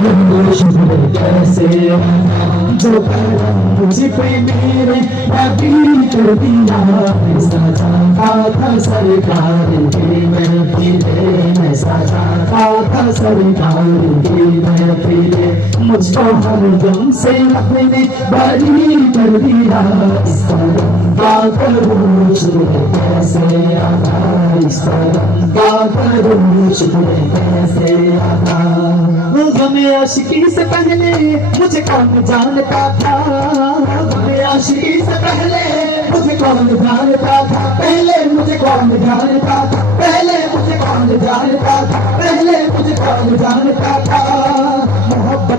جیسے میرے ابھی تو دیا سجاتا تھا میں پیلے میں سجاتا تھا کے میں ہر دم سے اپنے بری کر دیا اس کیسے عاشقی سے پہلے مجھے کون جانتا تھا؟ ہمیں عاشقی سے پہلے مجھے کون جانتا تھا؟ پہلے مجھے کون جانتا تھا؟ پہلے مجھے کون جانتا تھا؟ پہلے مجھے کون جانتا تھا؟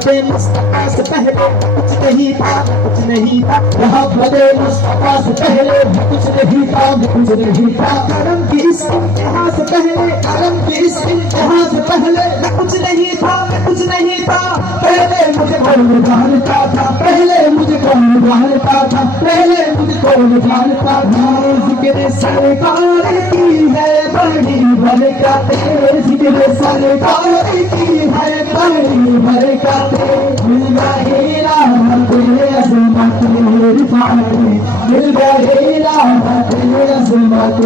بڑے مصطفیٰ سے پہلے کچھ نہیں تھا، کچھ نہیں تھا۔ یہاں بڑے مصطفیٰ سے پہلے کچھ نہیں تھا، کچھ نہیں تھا۔ کرم کی اس انتہا سے پہلے کرم کی اس انتہا سے پہلے، کچھ نہیں تھا، کچھ نہیں تھا۔ پہلے کون جانتا تھا؟ پہلے مجھے کون جانتا تھا؟ پہلے مجھے کون جانتا تھا؟ ذکر سرکار کی ہے، بڑی برکت ذکر سرکار کی ہے، بڑی برکت مل گئی رحمت عظمت مل گئی رحمت عظمت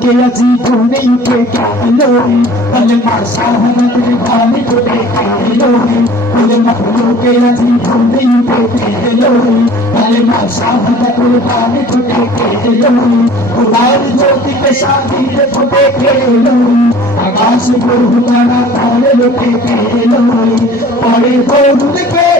अदा के अजीब नहीं के क्या लोरी अल माशा नदर भाने को देखा लोरी अल मखलू के अजीब नहीं के क्या लोरी अल माशा नदर भाने को देखा लोरी उदार ज्योति के शादी के फुटे के लोरी आकाश गुरु हुकाना तारे लोटे के लोरी पड़े बोल के रिश्ता पे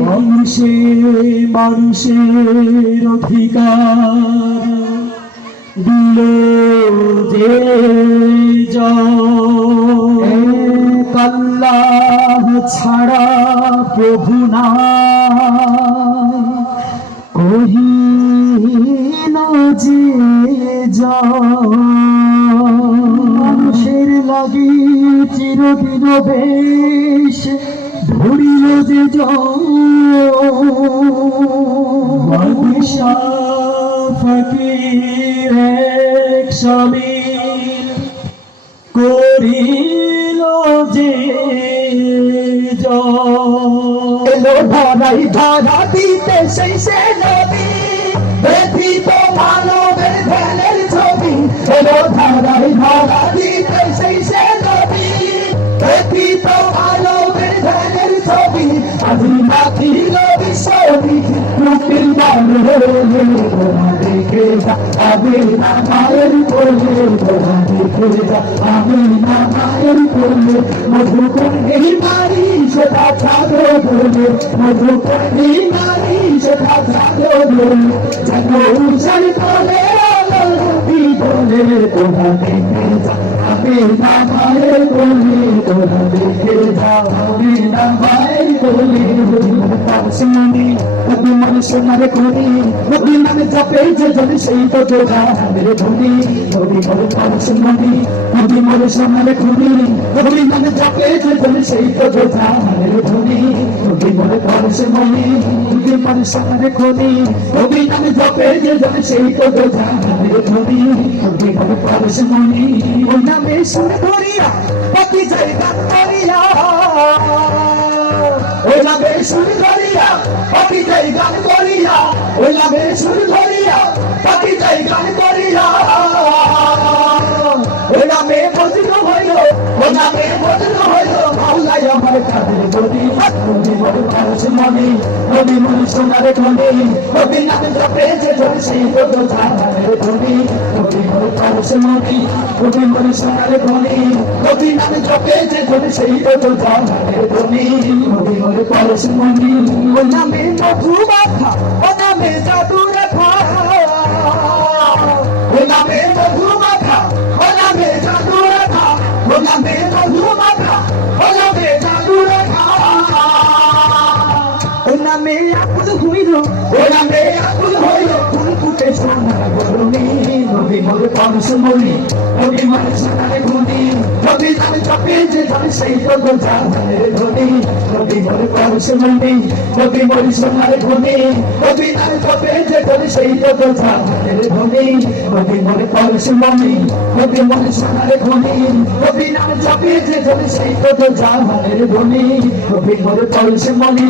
মানুষে মানুষের অধিকার। দিল যে কল্লাহ ছাড়া প্রভু না কহিন যে মানুষের লাগি চিরদিন বেশ ধরিল যে জদিশা ফকির এক স্বামী করিল যে এলো ধরাই ধরা দিতে সেই সে নদী মানবের ধ্যানের আমি না মায়ের দেখে আমি না মায়ের কোলে মধুকর এই সেটা ছাড়ো বলে মধুকর এই মারি সেটা ছাড়ো বলে যেন উৎসর করে বলে দেখে আমি না মায়ের কোলে পাশে নদী মানে সোনারে করি নদী মানে জপে যে জলে সেই তো যোগা মেরে ধনি। নদী মানে নদী নদী মানে সোনারে করি নদী মানে জপে যে জলে সেই তো যোগা মেরে ধনি। নদী মানে পাশে মনি নদী মানে সোনারে করি নদী মানে জপে যে জলে সেই তো যোগা মেরে ধনি। নদী মানে পাশে মনি ওই নামে সুর ধরিয়া পাতি যাই গান করিয়া ওই নামে সুর ধরিয়া পাতি যাই গান করিয়া, ওই নামে সুর ধরিয়া পাখি যাই গান করিয়া। ওই নামে বদল হইল, ওই নামে বদল হইল, মাওলায় আমার কাদের গদি নবী মোর পরশ মনি নবী মোর সোনার খনি নবী নামে জপে যে ধরে সেই কত জাহানের ধনি নবী মোর পরশ মনি নবী মোর সোনার খনি নবী নামে জপে যে ধরে সেই কত জাহানের ধনি নবী মোর পরশ মনি ও নামে মধু মাখা ও নামে জাদু রেখা ও নামে মধু মাখা ও নামে জাদু রেখা ও নামে মধু হইল নামে আকুল হইল ফুল ফুটে সোনার গরমি নবী মোর পরশ মনি নবী মোর সোনার গুনি নবী নামে জপে যে ধরে সেই পদ জাহানের ধনি নবী মোর পরশ মনি নবী মোর সোনার গুনি নবী নামে জপে যে ধরে সেই পদ জাহানের ধনি নবী মোর পরশ মনি নবী মোর সোনার গুনি নবী নামে জপে যে ধরে সেই পদ ধনি নবী মোর পরশ মনি